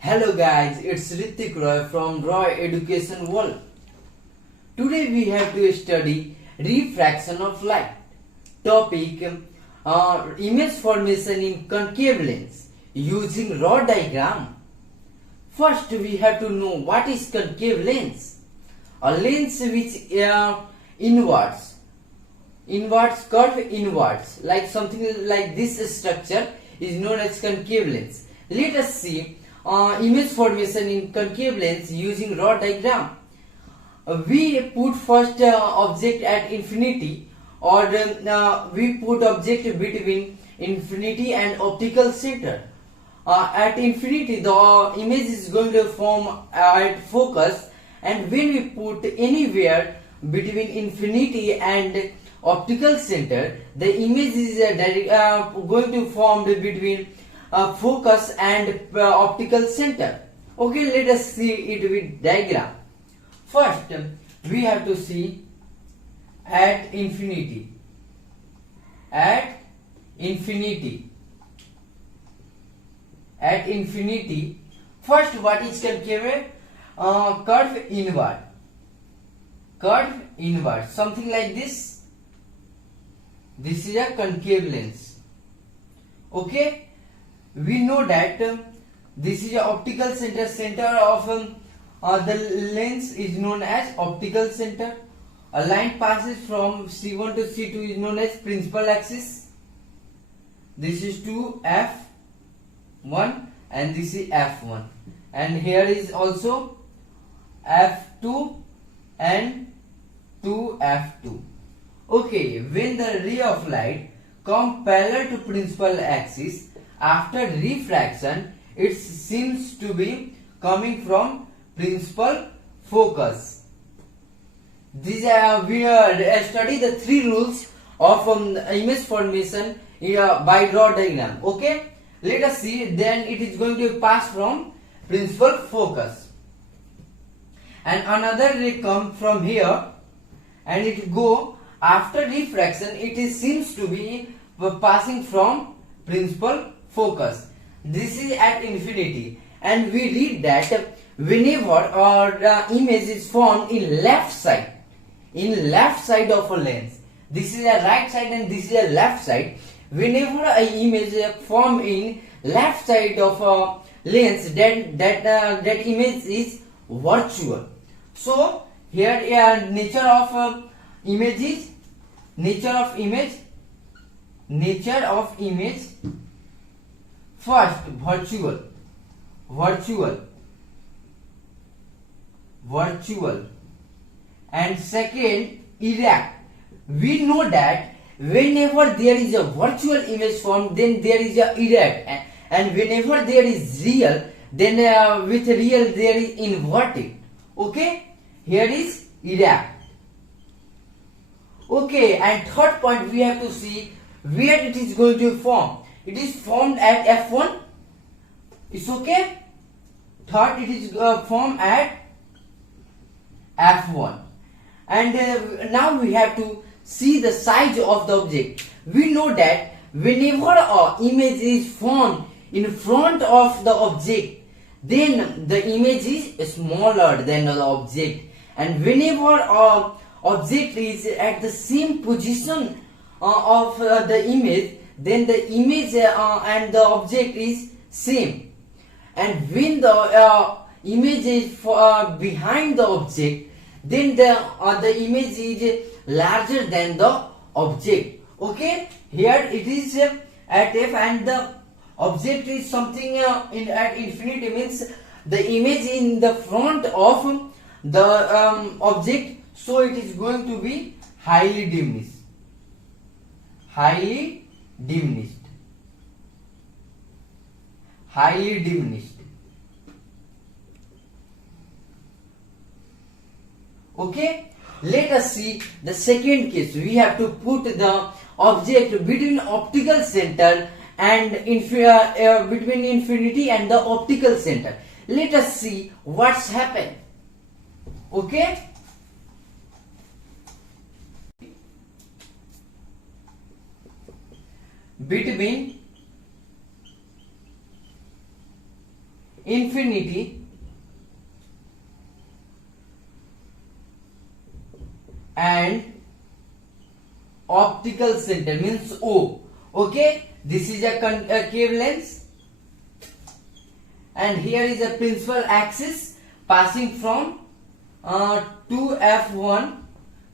Hello guys, it's Ritik Roy from Roy Education World. Today we have to study refraction of light. Topic image formation in concave lens using raw diagram. First we have to know what is concave lens. A lens which inwards curve inwards, like something like this structure is known as concave lens. Let us see image formation in concave lens using raw diagram. We put first object at infinity, or we put object between infinity and optical center. At infinity the image is going to form at focus, and when we put anywhere between infinity and optical center, the image is going to form between focus and optical center. Okay, let us see it with diagram. First we have to see at infinity. At infinity, first what is concave? Curve inward, something like this. This is a concave lens. Okay, we know that this is a optical center of the lens is known as optical center. A line passes from C1 to C2 is known as principal axis. This is 2F1 and this is F1, and here is also F2 and 2F2. Okay, when the ray of light come parallel to principal axis, after refraction it seems to be coming from principal focus. These we study the three rules of image formation by raw diagram. Okay, let us see. Then it is going to pass from principal focus, and another ray come from here and it go. After refraction it seems to be passing from principal focus. This is at infinity, and we read that whenever our image is formed in left side of a lens, this is a right side and this is a left side. Whenever an image formed in left side of a lens, then that image is virtual. So here nature of image first virtual, and second erect. We know that whenever there is a virtual image form, then there is a erect, and whenever there is real, then with real there is inverted. Okay, here is erect. Okay, and third point we have to see where it is going to form. It is formed at F1. It's okay. Third, it is formed at F1. And now we have to see the size of the object. We know that whenever an image is formed in front of the object, then the image is smaller than the object. And whenever an object is at the same position of the image, then the image and the object is same. And when the image is behind the object, then the image is larger than the object. Okay, here it is at F, and the object is something at infinity, means the image in the front of the object, so it is going to be highly diminished. Okay, let us see the second case. We have to put the object between optical center and between infinity and the optical center. Let us see what's happened. Okay, between infinity and optical center means O. Okay, this is a concave lens, and here is a principal axis passing from 2f1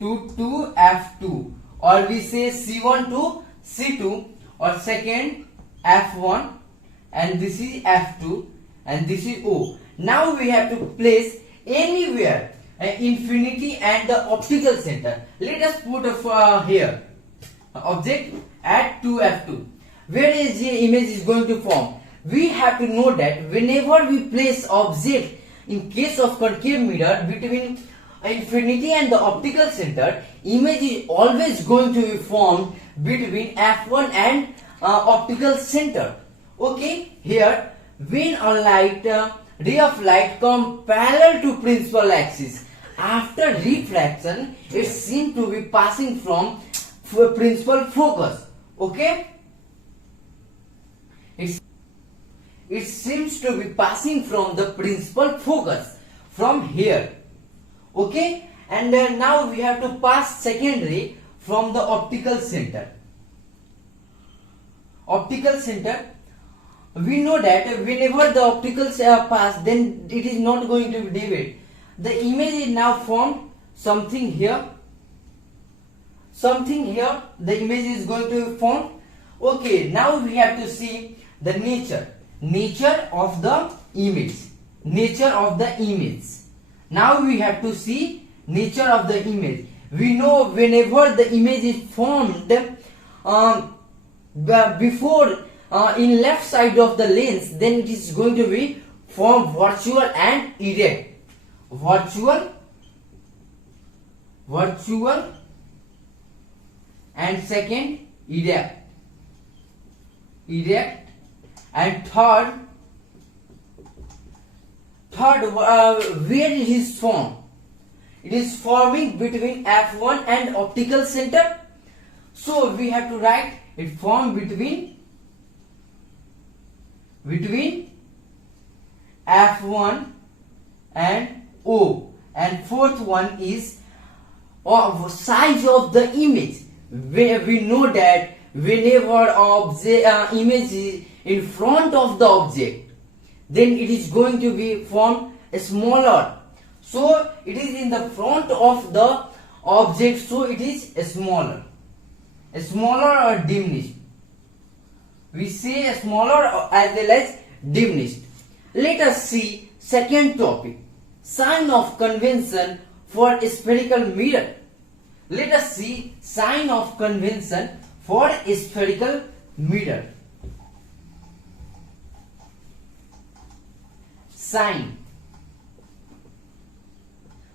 to 2f2, or we say c1 to c2, or second f1, and this is f2, and this is O. Now we have to place anywhere infinity and the optical center. Let us put here object at 2f2. Where is the image is going to form? We have to know that whenever we place object in case of concave mirror between infinity and the optical center, image is always going to be formed between f1 and optical center. Okay, here when a ray of light come parallel to principal axis, after refraction it seems to be passing from principal focus. Okay, it seems to be passing from the principal focus from here. Okay, and now we have to pass second ray from the optical center. Optical center, we know that whenever the optical pass, then it is not going to be deviate. The image is now formed something here. Something here, the image is going to be formed. Okay, now we have to see the nature of the image. Nature of the image. Now we have to see nature of the image. We know whenever the image is formed before in left side of the lens, then it is going to be formed virtual and erect. Virtual and second erect, and third where it is formed? It is forming between f1 and optical center. So we have to write it formed between f1 and O, and fourth one is size of the image. We know that whenever image is in front of the object, then it is going to be formed smaller. So it is in the front of the object, so it is smaller or diminished. We say smaller as well as diminished. Let us see second topic, sign of convention for spherical mirror. Let us see sign of convention for spherical mirror. Sign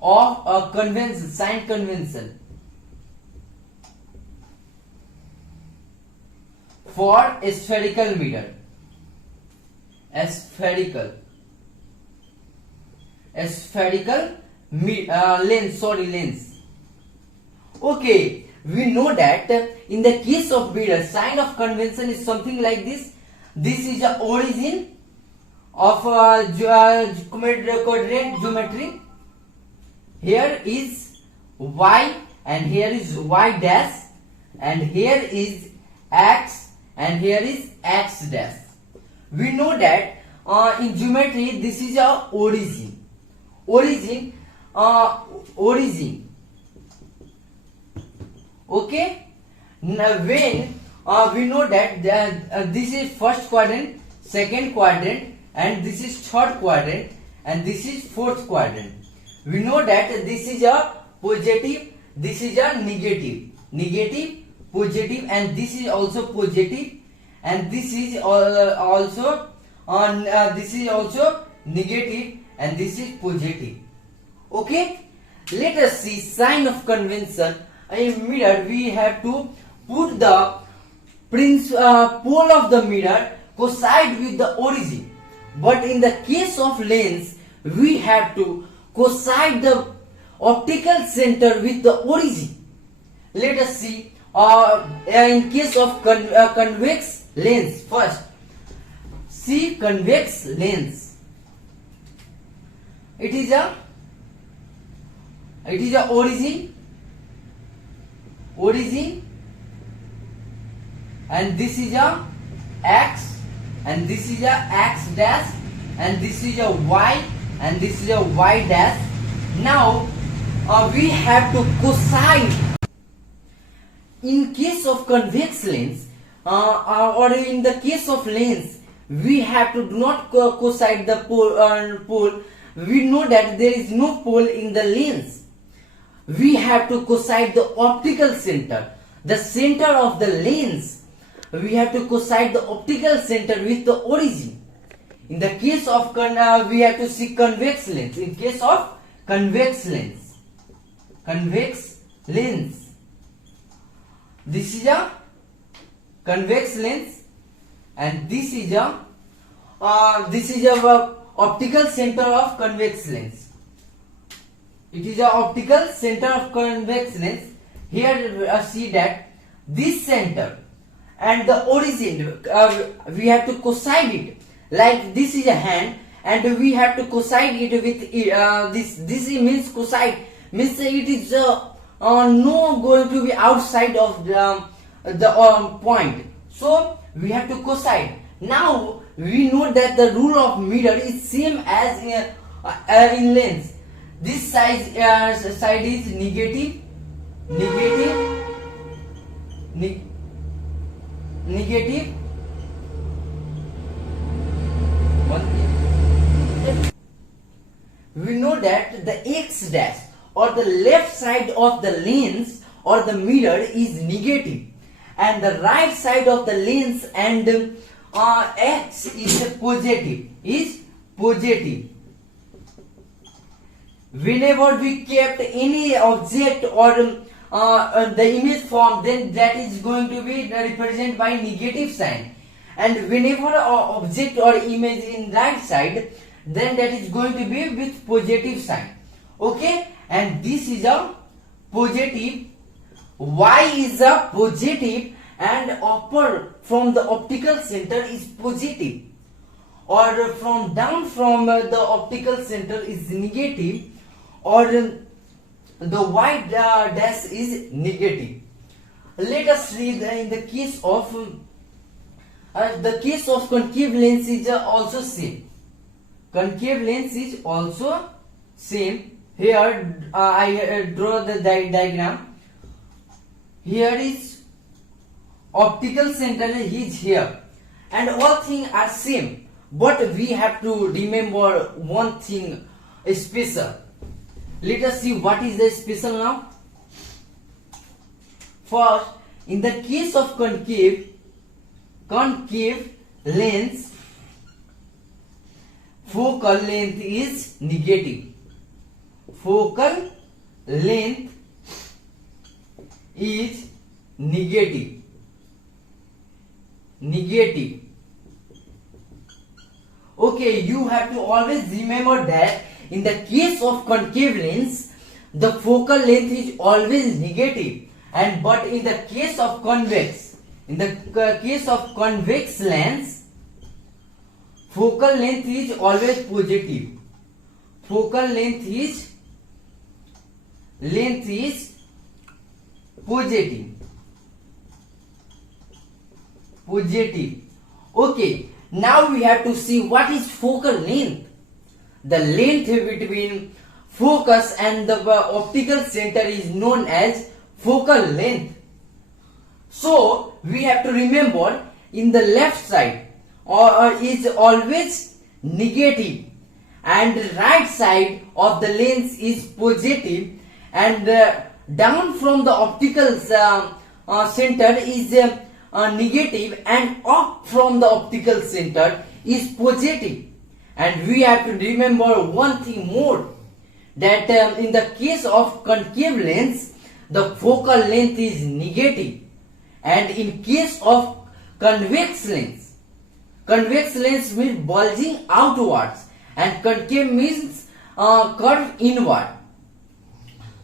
of a convention, sign convention for spherical mirror. Spherical lens. Okay, we know that in the case of mirror, sign of convention is something like this. This is the origin of quadrant geometry. Here is y, and here is y dash, and here is x, and here is x dash. We know that in geometry this is a origin. Okay, now when we know that this is first quadrant, second quadrant, and this is third quadrant, and this is fourth quadrant. We know that this is a positive, this is a negative, positive, and this is also positive, and this is also negative, and this is positive. Okay, let us see sign of convention. In mirror, we have to put the pole of the mirror coincide with the origin, but in the case of lens, we have to coincide the optical center with the origin. Let us see in case of convex lens. First, see convex lens. it is a origin, and this is a x, and this is a x dash, and this is a y, and this is a y dash. Now we have to cosine. In case of convex lens or in the case of lens, we have to do not cosine the pole. We know that there is no pole in the lens. We have to cosine the optical center, the center of the lens. We have to cosine the optical center with the origin. In the case of we have to see convex lens. In case of convex lens, this is a convex lens, and this is a optical center of convex lens. It is a optical center of convex lens. Here see that this center and the origin we have to cosine it. Like this is a hand, and we have to cosine it with this. This means cosine means it is no going to be outside of the point. So we have to cosine. Now we know that the rule of mirror is same as in lens. This side is negative. We know that the x dash or the left side of the lens or the mirror is negative, and the right side of the lens and x is positive. Whenever we kept any object or the image form, then that is going to be represented by negative sign, and whenever object or image in right side, then that is going to be with positive sign. Okay, and this is a positive, y is a positive, and upper from the optical center is positive, or from down from the optical center is negative, or the y dash is negative. Let us read in the case of concave lens is also same. Concave lens is also same. Here I draw the diagram. Here is optical center is here, and all things are same, but we have to remember one thing special. Let us see what is the special now. First, in the case of concave lens, focal length is negative. Focal length is negative. Okay, you have to always remember that in the case of concave lens, the focal length is always negative, and but in the case of convex lens, focal length is always positive. Focal length is positive. Okay, now we have to see what is focal length. The length between focus and the optical center is known as focal length. So we have to remember, in the left side is always negative, and right side of the lens is positive, and down from the optical center is negative, and up from the optical center is positive. And we have to remember one thing more, that in the case of concave lens, the focal length is negative, and in case of convex lens means bulging outwards, and concave means curve inward.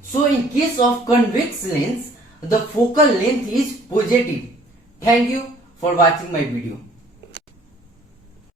So in case of convex lens, the focal length is positive. Thank you for watching my video.